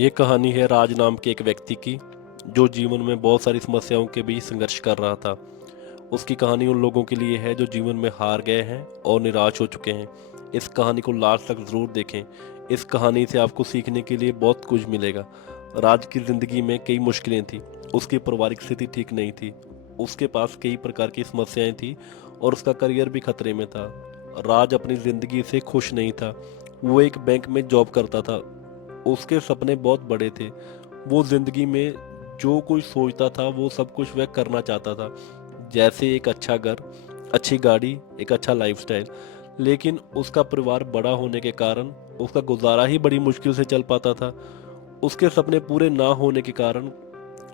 ये कहानी है राज नाम के एक व्यक्ति की, जो जीवन में बहुत सारी समस्याओं के बीच संघर्ष कर रहा था। उसकी कहानी उन लोगों के लिए है जो जीवन में हार गए हैं और निराश हो चुके हैं। इस कहानी को लास्ट तक ज़रूर देखें। इस कहानी से आपको सीखने के लिए बहुत कुछ मिलेगा। राज की ज़िंदगी में कई मुश्किलें थी। उसकी पारिवारिक स्थिति ठीक नहीं थी। उसके पास कई प्रकार की समस्याएं थी और उसका करियर भी खतरे में था। राज अपनी ज़िंदगी से खुश नहीं था। वो एक बैंक में जॉब करता था। उसके सपने बहुत बड़े थे। वो ज़िंदगी में जो कुछ सोचता था वो सब कुछ वह करना चाहता था, जैसे एक अच्छा घर, अच्छी गाड़ी, एक अच्छा लाइफस्टाइल। लेकिन उसका परिवार बड़ा होने के कारण उसका गुजारा ही बड़ी मुश्किल से चल पाता था। उसके सपने पूरे ना होने के कारण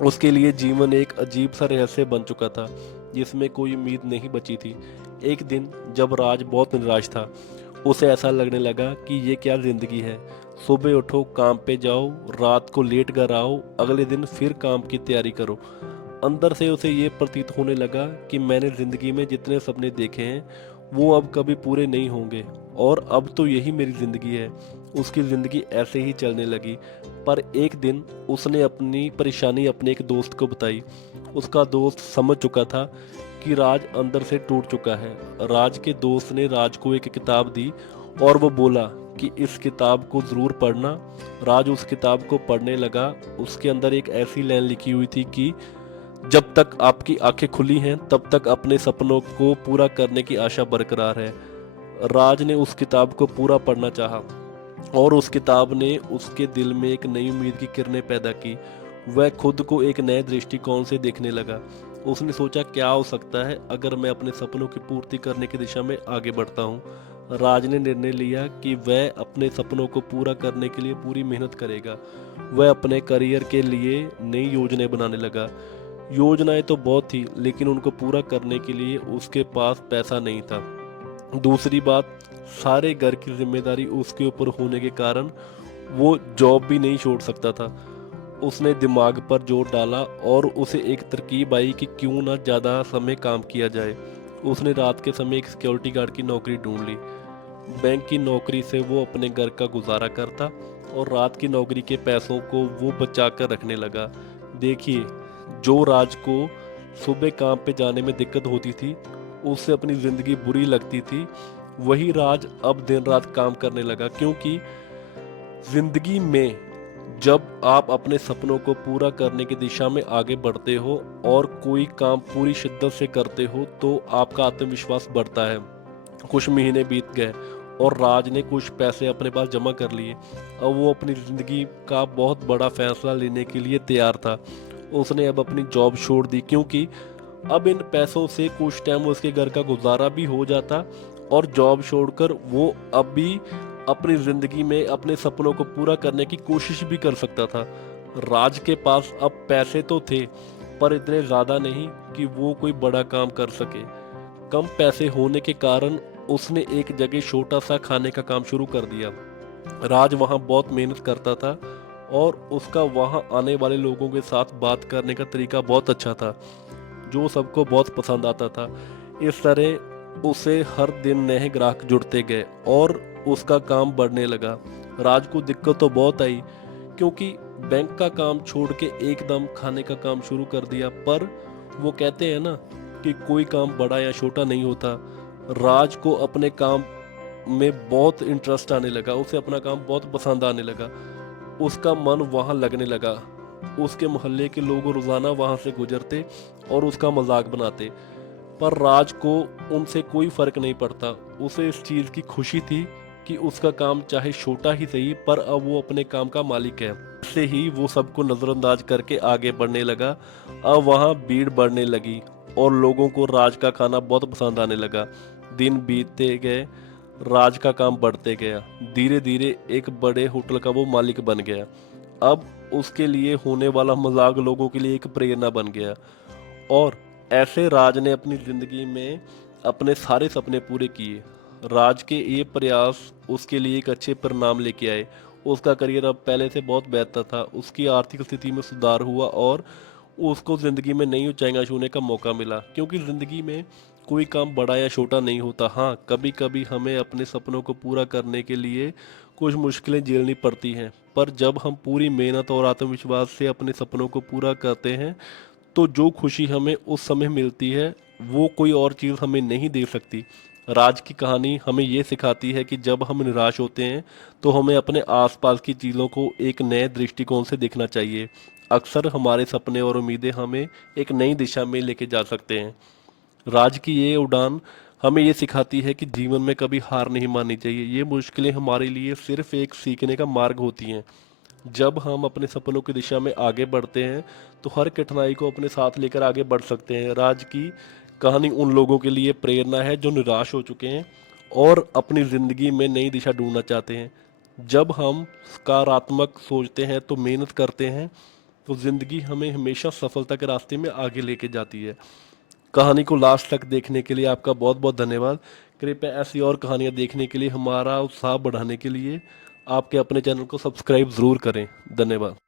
उसके लिए जीवन एक अजीब सा रहस्य बन चुका था, जिसमें कोई उम्मीद नहीं बची थी। एक दिन जब राज बहुत निराश था, उसे ऐसा लगने लगा कि ये क्या जिंदगी है। सुबह उठो, काम पे जाओ, रात को लेट कर आओ, अगले दिन फिर काम की तैयारी करो। अंदर से उसे ये प्रतीत होने लगा कि मैंने जिंदगी में जितने सपने देखे हैं वो अब कभी पूरे नहीं होंगे, और अब तो यही मेरी जिंदगी है। उसकी जिंदगी ऐसे ही चलने लगी। पर एक दिन उसने अपनी परेशानी अपने एक दोस्त को बताई। उसका दोस्त समझ चुका था कि राज अंदर से टूट चुका है। राज के दोस्त ने राज को एक किताब दी और वो बोला कि इस किताब को ज़रूर पढ़ना। राज उस किताब को पढ़ने लगा। उसके अंदर एक ऐसी लाइन लिखी हुई थी कि जब तक आपकी आंखें खुली हैं तब तक अपने सपनों को पूरा करने की आशा बरकरार है। राज ने उस किताब को पूरा पढ़ना चाहा और उस किताब ने उसके दिल में एक नई उम्मीद की किरणें पैदा की। वह खुद को एक नए दृष्टिकोण से देखने लगा। उसने सोचा, क्या हो सकता है अगर मैं अपने सपनों की पूर्ति करने की दिशा में आगे बढ़ता हूँ। राज ने निर्णय लिया कि वह अपने सपनों को पूरा करने के लिए पूरी मेहनत करेगा। वह अपने करियर के लिए नई योजनाएं बनाने लगा। योजनाएं तो बहुत थी, लेकिन उनको पूरा करने के लिए उसके पास पैसा नहीं था। दूसरी बात, सारे घर की जिम्मेदारी उसके ऊपर होने के कारण वो जॉब भी नहीं छोड़ सकता था। उसने दिमाग पर जोर डाला और उसे एक तरकीब आई कि क्यों ना ज़्यादा समय काम किया जाए। उसने रात के समय एक सिक्योरिटी गार्ड की नौकरी ढूंढ ली। बैंक की नौकरी से वो अपने घर का गुजारा करता और रात की नौकरी के पैसों को वो बचा कर रखने लगा। देखिए, जो राज को सुबह काम पे जाने में दिक्कत होती थी, उससे अपनी ज़िंदगी बुरी लगती थी, वही राज अब दिन रात काम करने लगा। क्योंकि ज़िंदगी में जब आप अपने सपनों को पूरा करने की दिशा में आगे बढ़ते हो और कोई काम पूरी शिद्दत से करते हो, तो आपका आत्मविश्वास बढ़ता है। कुछ महीने बीत गए और राज ने कुछ पैसे अपने पास जमा कर लिए। अब वो अपनी ज़िंदगी का बहुत बड़ा फैसला लेने के लिए तैयार था। उसने अब अपनी जॉब छोड़ दी, क्योंकि अब इन पैसों से कुछ टाइम उसके घर का गुजारा भी हो जाता और जॉब छोड़कर वो अब भी अपनी ज़िंदगी में अपने सपनों को पूरा करने की कोशिश भी कर सकता था। राज के पास अब पैसे तो थे, पर इतने ज़्यादा नहीं कि वो कोई बड़ा काम कर सके। कम पैसे होने के कारण उसने एक जगह छोटा सा खाने का काम शुरू कर दिया। राज वहाँ बहुत मेहनत करता था और उसका वहाँ आने वाले लोगों के साथ बात करने का तरीका बहुत अच्छा था, जो सबको बहुत पसंद आता था। इस तरह उसे हर दिन नए ग्राहक जुड़ते गए और उसका काम बढ़ने लगा। राज को दिक्कत तो बहुत आई, क्योंकि बैंक का काम छोड़ के एकदम खाने का काम शुरू कर दिया। पर वो कहते हैं ना कि कोई काम बड़ा या छोटा नहीं होता। राज को अपने काम में बहुत इंटरेस्ट आने लगा। उसे अपना काम बहुत पसंद आने लगा। उसका मन वहाँ लगने लगा। उसके मोहल्ले के लोग रोजाना वहाँ से गुजरते और उसका मजाक बनाते, पर राज को उनसे कोई फर्क नहीं पड़ता। उसे इस चीज की खुशी थी कि उसका काम चाहे छोटा ही सही, पर अब वो अपने काम का मालिक है। इससे ही वो सबको नजरअंदाज करके आगे बढ़ने लगा। अब वहाँ भीड़ बढ़ने लगी और लोगों को राज का खाना बहुत पसंद आने लगा। दिन बीतते गए, राज का काम बढ़ते गया। धीरे धीरे एक बड़े होटल का वो मालिक बन गया। अब उसके लिए होने वाला मजाक लोगों के लिए एक प्रेरणा बन गया। और ऐसे राज ने अपनी जिंदगी में अपने सारे सपने पूरे किए। राज के ये प्रयास उसके लिए एक अच्छे परिणाम लेके आए। उसका करियर अब पहले से बहुत बेहतर था। उसकी आर्थिक स्थिति में सुधार हुआ और उसको ज़िंदगी में नई ऊंचाइयां छूने का मौका मिला। क्योंकि ज़िंदगी में कोई काम बड़ा या छोटा नहीं होता। हाँ, कभी कभी हमें अपने सपनों को पूरा करने के लिए कुछ मुश्किलें झेलनी पड़ती हैं, पर जब हम पूरी मेहनत और आत्मविश्वास से अपने सपनों को पूरा करते हैं तो जो खुशी हमें उस समय मिलती है वो कोई और चीज़ हमें नहीं दे सकती। राज की कहानी हमें ये सिखाती है कि जब हम निराश होते हैं तो हमें अपने आसपास की चीज़ों को एक नए दृष्टिकोण से देखना चाहिए। अक्सर हमारे सपने और उम्मीदें हमें एक नई दिशा में लेके जा सकते हैं। राज की ये उड़ान हमें ये सिखाती है कि जीवन में कभी हार नहीं माननी चाहिए। ये मुश्किलें हमारे लिए सिर्फ एक सीखने का मार्ग होती हैं। जब हम अपने सपनों की दिशा में आगे बढ़ते हैं तो हर कठिनाई को अपने साथ लेकर आगे बढ़ सकते हैं। राज की कहानी उन लोगों के लिए प्रेरणा है जो निराश हो चुके हैं और अपनी ज़िंदगी में नई दिशा ढूंढना चाहते हैं। जब हम सकारात्मक सोचते हैं तो मेहनत करते हैं तो ज़िंदगी हमें हमेशा सफलता के रास्ते में आगे लेके जाती है। कहानी को लास्ट तक देखने के लिए आपका बहुत बहुत धन्यवाद। कृपया ऐसी और कहानियाँ देखने के लिए हमारा उत्साह बढ़ाने के लिए आपके अपने चैनल को सब्सक्राइब ज़रूर करें। धन्यवाद।